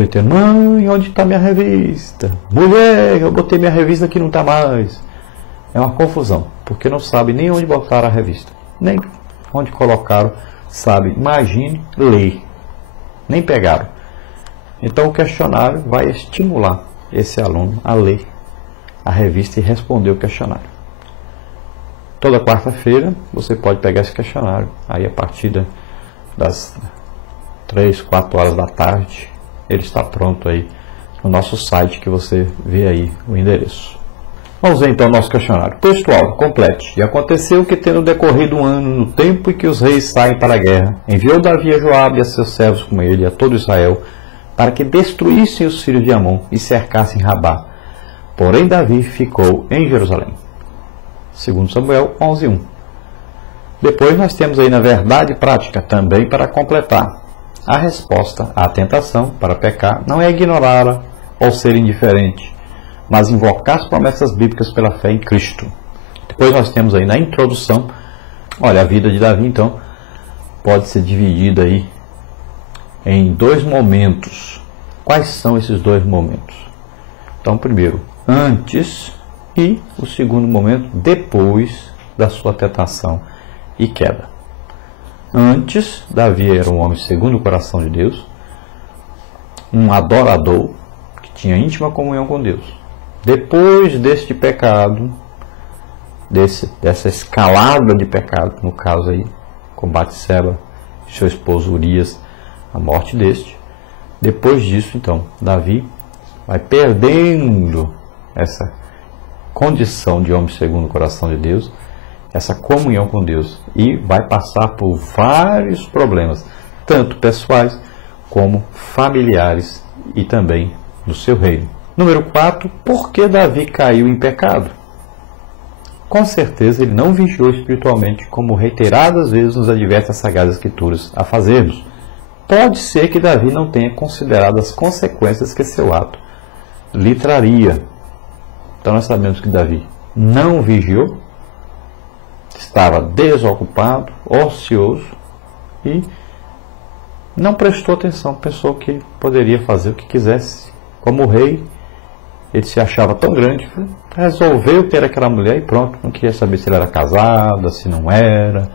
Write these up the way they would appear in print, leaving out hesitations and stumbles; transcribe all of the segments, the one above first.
gritando: mãe, onde está minha revista? Mulher, eu botei minha revista aqui, não está mais. É uma confusão, porque não sabe nem onde botaram a revista, nem onde colocaram, sabe? Imagine ler, nem pegaram. Então o questionário vai estimular esse aluno a ler a revista e responder o questionário. Toda quarta-feira você pode pegar esse questionário, aí a partir das 3, 4 horas da tarde, ele está pronto aí no nosso site, que você vê aí o endereço. Vamos ver então o nosso questionário. Textual, complete. E aconteceu que, tendo decorrido um ano, no tempo em que os reis saem para a guerra, enviou Davi a Joabe e a seus servos com ele, a todo Israel, para que destruíssem os filhos de Amon e cercassem Rabá. Porém Davi ficou em Jerusalém. 2 Samuel 11:1. Depois nós temos aí na verdade prática, também para completar. A resposta à tentação para pecar não é ignorá-la ou ser indiferente, mas invocar as promessas bíblicas pela fé em Cristo. Depois nós temos aí na introdução, olha, a vida de Davi então pode ser dividida aí em 2 momentos. Quais são esses 2 momentos? Então, primeiro, antes, e o segundo momento, depois da sua tentação e queda. Antes, Davi era um homem segundo o coração de Deus, um adorador que tinha íntima comunhão com Deus. Depois deste pecado, dessa escalada de pecado, no caso aí, com Batseba, seu esposo Urias, a morte deste, depois disso, então, Davi vai perdendo essa condição de homem segundo o coração de Deus, essa comunhão com Deus, e vai passar por vários problemas, tanto pessoais como familiares e também do seu reino. Número 4, por que Davi caiu em pecado? Com certeza ele não vigiou espiritualmente, como reiteradas vezes nos adverte as Sagradas Escrituras a fazermos. Pode ser que Davi não tenha considerado as consequências que seu ato lhe traria. Então nós sabemos que Davi não vigiou, estava desocupado, ocioso e não prestou atenção, pensou que poderia fazer o que quisesse. Como rei, ele se achava tão grande, resolveu ter aquela mulher e pronto, não queria saber se ela era casada, se não era,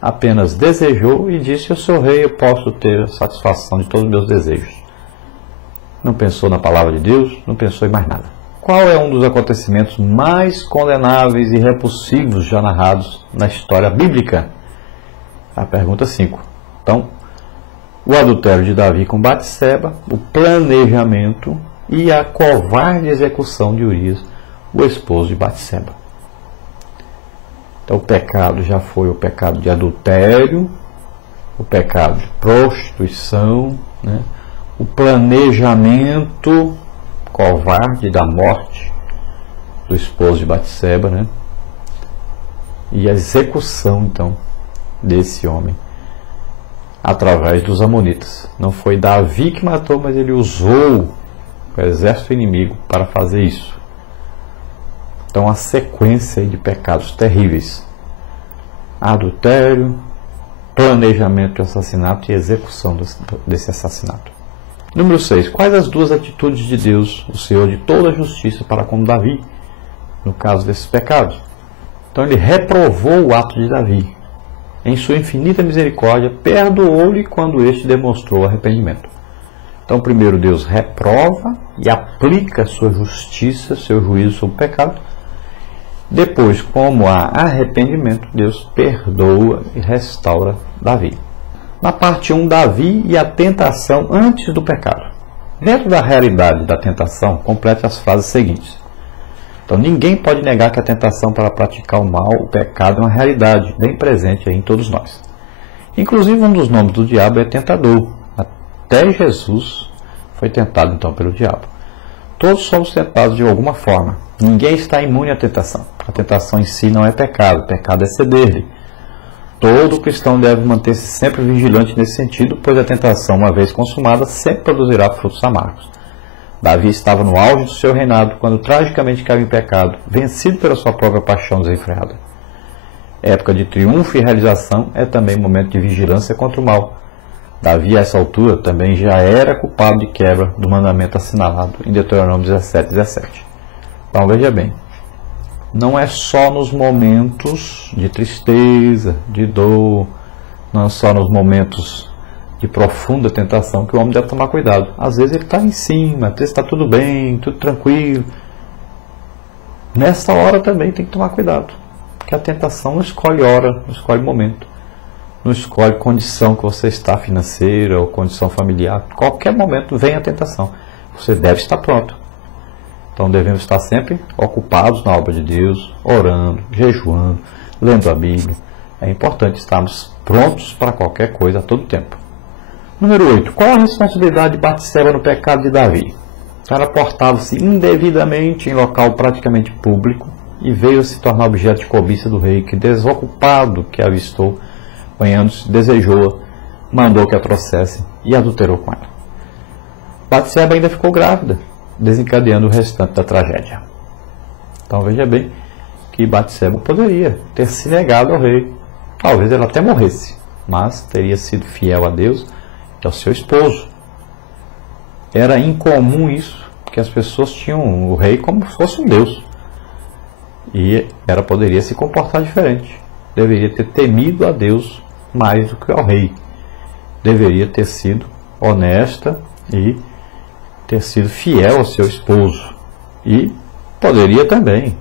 apenas desejou e disse: eu sou rei, eu posso ter a satisfação de todos os meus desejos. Não pensou na palavra de Deus, não pensou em mais nada. Qual é um dos acontecimentos mais condenáveis e repulsivos já narrados na história bíblica? A pergunta 5. Então, o adultério de Davi com Batseba, o planejamento e a covarde execução de Urias, o esposo de Batseba. Então, o pecado já foi o pecado de adultério, o pecado de prostituição, né? O planejamento covarde da morte do esposo de Batseba, né? E a execução, então, desse homem através dos amonitas. Não foi Davi que matou, mas ele usou o exército inimigo para fazer isso. Então, a sequência de pecados terríveis: adultério, planejamento de assassinato e execução desse assassinato. Número 6. Quais as 2 atitudes de Deus, o Senhor de toda a justiça, para com Davi, no caso desses pecados? Então ele reprovou o ato de Davi. Em sua infinita misericórdia, perdoou-lhe quando este demonstrou arrependimento. Então, primeiro, Deus reprova e aplica sua justiça, seu juízo sobre o pecado. Depois, como há arrependimento, Deus perdoa e restaura Davi. Na parte 1, Davi e a tentação antes do pecado. Dentro da realidade da tentação, complete as frases seguintes. Então, ninguém pode negar que a tentação para praticar o mal, o pecado, é uma realidade bem presente aí em todos nós. Inclusive, um dos nomes do diabo é tentador. Até Jesus foi tentado, então, pelo diabo. Todos somos tentados de alguma forma. Ninguém está imune à tentação. A tentação em si não é pecado, o pecado é ceder-lhe. Todo cristão deve manter-se sempre vigilante nesse sentido, pois a tentação, uma vez consumada, sempre produzirá frutos amargos. Davi estava no auge do seu reinado, quando tragicamente caiu em pecado, vencido pela sua própria paixão desenfreada. Época de triunfo e realização é também momento de vigilância contra o mal. Davi, a essa altura, também já era culpado de quebra do mandamento assinalado em Deuteronômio 17:17. Então veja bem, não é só nos momentos de tristeza, de dor, não é só nos momentos de profunda tentação que o homem deve tomar cuidado. Às vezes ele está em cima, às vezes está tudo bem, tudo tranquilo. Nessa hora também tem que tomar cuidado, porque a tentação não escolhe hora, não escolhe momento, não escolhe condição que você está, financeira ou condição familiar. Qualquer momento vem a tentação, você deve estar pronto. Então devemos estar sempre ocupados na obra de Deus, orando, jejuando, lendo a Bíblia. É importante estarmos prontos para qualquer coisa a todo tempo. Número 8. Qual a responsabilidade de Batseba no pecado de Davi? Ela portava-se indevidamente em local praticamente público e veio a se tornar objeto de cobiça do rei, que, desocupado que a avistou, banhando-se, desejou-a, mandou que a trouxesse e adulterou com ela. Batseba ainda ficou grávida, desencadeando o restante da tragédia. Então veja bem que Batseba poderia ter se negado ao rei. Talvez ela até morresse, mas teria sido fiel a Deus e ao seu esposo. Era incomum isso, porque as pessoas tinham o rei como se fosse um deus. E ela poderia se comportar diferente. Deveria ter temido a Deus mais do que ao rei. Deveria ter sido honesta e ter sido fiel ao seu esposo. E poderia também,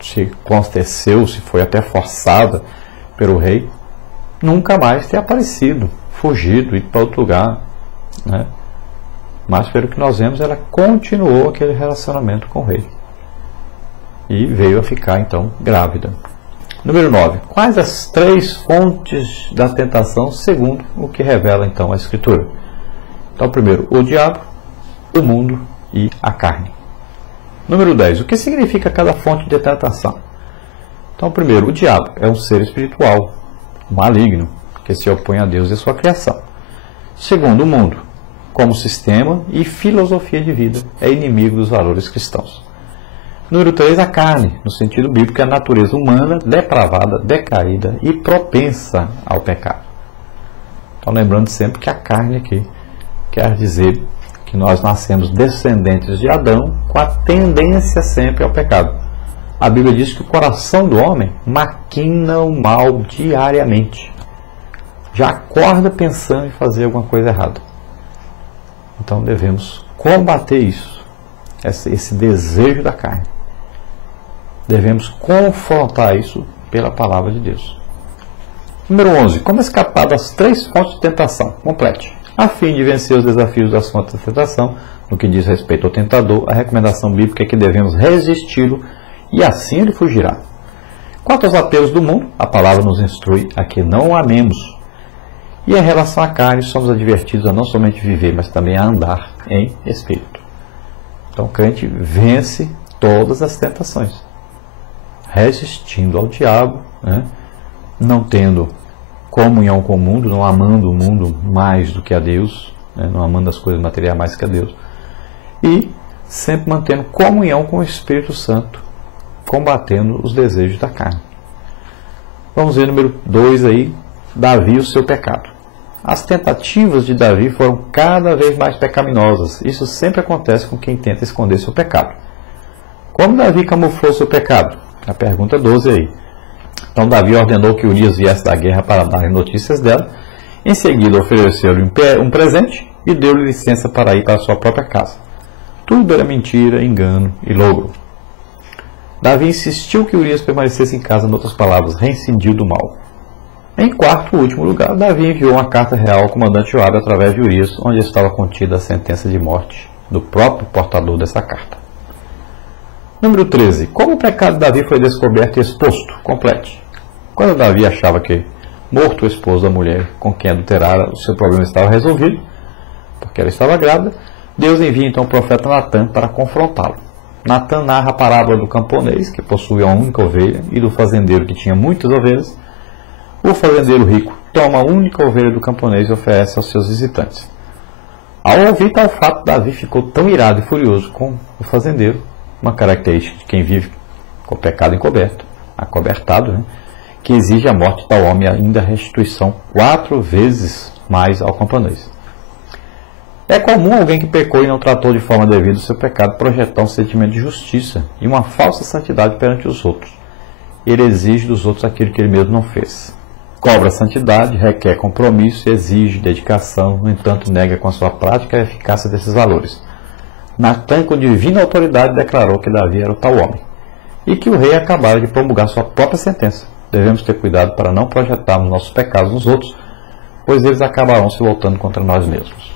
se aconteceu, se foi até forçada pelo rei, nunca mais ter aparecido, fugido, ido para outro lugar, né? Mas pelo que nós vemos, ela continuou aquele relacionamento com o rei e veio a ficar então grávida. Número 9. Quais as 3 fontes da tentação segundo o que revela então a Escritura? Então, primeiro, o diabo, o mundo e a carne. Número 10. O que significa cada fonte de tentação? Então, primeiro, o diabo é um ser espiritual, maligno, que se opõe a Deus e a sua criação. Segundo, o mundo, como sistema e filosofia de vida, é inimigo dos valores cristãos. Número 3, a carne, no sentido bíblico, é a natureza humana depravada, decaída e propensa ao pecado. Então, lembrando sempre que a carne aqui quer dizer que nós nascemos descendentes de Adão com a tendência sempre ao pecado. A Bíblia diz que o coração do homem maquina o mal diariamente. Já acorda pensando em fazer alguma coisa errada. Então devemos combater isso, esse desejo da carne. Devemos confrontar isso pela palavra de Deus. Número 11. Como escapar das 3 fontes de tentação? Complete. A fim de vencer os desafios das fontes de tentação, no que diz respeito ao tentador, a recomendação bíblica é que devemos resisti-lo e assim ele fugirá. Quanto aos apelos do mundo, a palavra nos instrui a que não o amemos. E em relação à carne, somos advertidos a não somente viver, mas também a andar em espírito. Então o crente vence todas as tentações, resistindo ao diabo, né? Não tendo comunhão com o mundo, não amando o mundo mais do que a Deus, né? Não amando as coisas materiais mais que a Deus, e sempre mantendo comunhão com o Espírito Santo, combatendo os desejos da carne. Vamos ver número 2 aí, Davi e o seu pecado. As tentativas de Davi foram cada vez mais pecaminosas. Isso sempre acontece com quem tenta esconder seu pecado. Como Davi camuflou seu pecado? A pergunta 12 aí. Então Davi ordenou que Urias viesse da guerra para dar notícias dela. Em seguida ofereceu-lhe um presente e deu-lhe licença para ir para sua própria casa. Tudo era mentira, engano e logro. Davi insistiu que Urias permanecesse em casa, em outras palavras, reincidiu do mal. Em quarto e último lugar, Davi enviou uma carta real ao comandante Joabe através de Urias, onde estava contida a sentença de morte do próprio portador dessa carta. Número 13. Como o pecado de Davi foi descoberto e exposto? Complete. Quando Davi achava que, morto o esposo da mulher com quem adulterara, o seu problema estava resolvido, porque ela estava grávida, Deus envia então o profeta Natã para confrontá-lo. Natã narra a parábola do camponês, que possuía uma única ovelha, e do fazendeiro, que tinha muitas ovelhas. O fazendeiro rico toma a única ovelha do camponês e oferece aos seus visitantes. Ao ouvir tal fato, Davi ficou tão irado e furioso com o fazendeiro, uma característica de quem vive com o pecado encoberto, acobertado, né, que exige a morte de tal homem e ainda a restituição 4 vezes mais ao camponês. É comum alguém que pecou e não tratou de forma devida o seu pecado projetar um sentimento de justiça e uma falsa santidade perante os outros. Ele exige dos outros aquilo que ele mesmo não fez. Cobra santidade, requer compromisso, exige dedicação, no entanto nega com a sua prática a eficácia desses valores. Natan, com divina autoridade, declarou que Davi era o tal homem e que o rei acabara de promulgar sua própria sentença. Devemos ter cuidado para não projetarmos nossos pecados nos outros, pois eles acabarão se voltando contra nós mesmos.